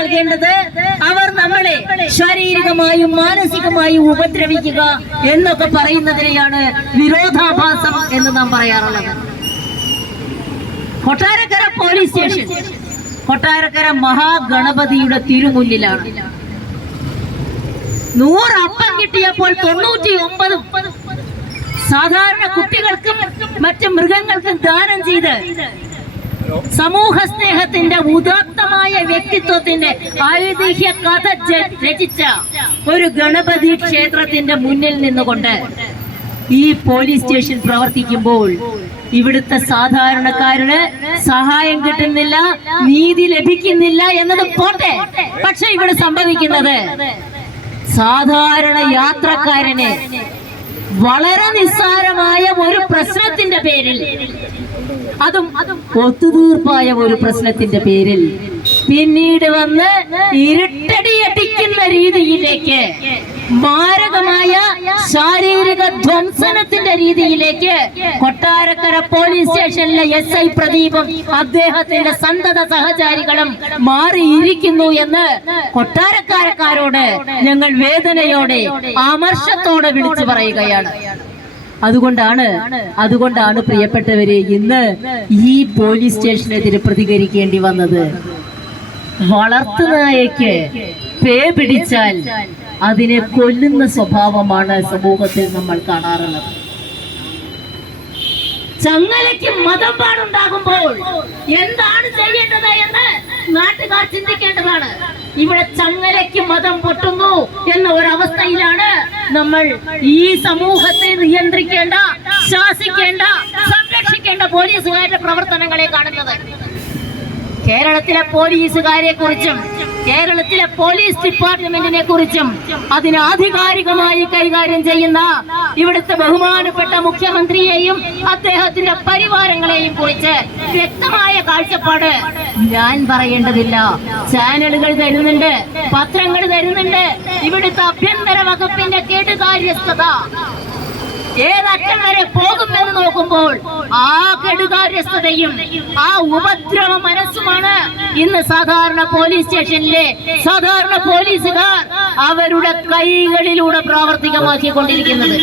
നൽകേണ്ടത് അവർ നമ്മളെ ശാരീരികമായും മാനസികമായും ഉപദ്രവിക്കുക എന്നൊക്കെ പറയുന്നതിനെയാണ് വിരോധാഭാസം എന്ന് നാം പറയാറുള്ളത്. Kottarakkara police station. കൊട്ടാരക്കര മഹാഗണപതിയുടെ തിരുമുന്നിലാണ്. നൂറ് അപ്പം കിട്ടിയപ്പോൾ തൊണ്ണൂറ്റി ഒമ്പതും സാധാരണ കുട്ടികൾക്കും മറ്റു മൃഗങ്ങൾക്കും ദാനം ചെയ്ത് സമൂഹ സ്നേഹത്തിന്റെ ഉദാത്തമായ വ്യക്തിത്വത്തിന്റെ ഐതിഹ്യ കഥ രചിച്ച ഒരു ഗണപതി ക്ഷേത്രത്തിന്റെ മുന്നിൽ നിന്നുകൊണ്ട് ഈ പോലീസ് സ്റ്റേഷൻ പ്രവർത്തിക്കുമ്പോൾ ഇവിടുത്തെ സാധാരണക്കാരന് സഹായം കിട്ടുന്നില്ല നീതി ലഭിക്കുന്നില്ല എന്നത് പോട്ടെ. പക്ഷെ ഇവിടെ സംഭവിക്കുന്നത് സാധാരണ യാത്രക്കാരന് വളരെ നിസ്സാരമായ ഒരു പ്രശ്നത്തിന്റെ പേരിൽ. അതും ഒത്തുതീർപ്പായ ഒരു പ്രശ്നത്തിന്റെ പേരിൽ. പിന്നീട് വന്ന് ഇരുട്ടടിയടിക്കുന്ന രീതിയിലേക്ക് മാരകമായ ശാരീരിക ധ്വംസനത്തിന്റെ രീതിയിലേക്ക് കൊട്ടാരക്കര പോലീസ് സ്റ്റേഷനിലെ എസ് ഐ പ്രദീപും അദ്ദേഹത്തിന്റെ സന്തത സഹചാരികളും മാറിയിരിക്കുന്നു എന്ന് കൊട്ടാരക്കാരക്കാരോട് ഞങ്ങൾ വേദനയോടെ ആമർഷത്തോടെ വിളിച്ചു പറയുകയാണ്. അതുകൊണ്ടാണ് അതുകൊണ്ടാണ് പ്രിയപ്പെട്ടവരെ ഇന്ന് ഈ പോലീസ് സ്റ്റേഷനെതിരെ പ്രതികരിക്കേണ്ടി വന്നത്. വളർത്തുനായക്ക് പേ പിടിച്ചാൽ അതിനെ കൊല്ലുന്ന സ്വഭാവമാണ് സമൂഹത്തിൽ നമ്മൾ കാണാറുള്ളത്. ചങ്ങലയ്ക്ക് മതം പാടുണ്ടാകുമ്പോൾ എന്താണ് ചെയ്യേണ്ടത് എന്ന് നാട്ടുകാർ ചിന്തിക്കേണ്ടതാണ്. ഇവിടെ ചങ്ങലയ്ക്ക് മതം പൊട്ടുന്നു എന്ന ഒരവസ്ഥയിലാണ് നമ്മൾ ഈ സമൂഹത്തെ നിയന്ത്രിക്കേണ്ട ശാസിക്കേണ്ട സംരക്ഷിക്കേണ്ട പോലീസുകാരുടെ പ്രവർത്തനങ്ങളെ കാണുന്നത്. കേരളത്തിലെ പോലീസുകാരെ കുറിച്ചും കേരളത്തിലെ പോലീസ് ഡിപ്പാർട്ട്മെന്റിനെ കുറിച്ചും അതിന് ആധികാരികമായി കൈകാര്യം ചെയ്യുന്ന ഇവിടുത്തെ ബഹുമാനപ്പെട്ട മുഖ്യമന്ത്രിയെയും അദ്ദേഹത്തിന്റെ പരിവാരങ്ങളെയും കുറിച്ച് വ്യക്തമായ കാഴ്ചപ്പാട് ഞാൻ പറയേണ്ടതില്ല. ചാനലുകൾ തരുന്നുണ്ട് പത്രങ്ങൾ തരുന്നുണ്ട്. ഇവിടുത്തെ ആഭ്യന്തര വകുപ്പിന്റെ കെടുകാര്യസ്ഥത ഏതറ്റം വരെ പോകുമെന്ന് നോക്കുമ്പോൾ ആ കെടുകാര്യസ്ഥതയും ആ ഉപദ്രവ മനസ്സുമാണ് ഇന്ന് സാധാരണ പോലീസ് സ്റ്റേഷനിലെ സാധാരണ പോലീസുകാർ അവരുടെ കൈകളിലൂടെ പ്രാവർത്തികമാക്കിക്കൊണ്ടിരിക്കുന്നത്.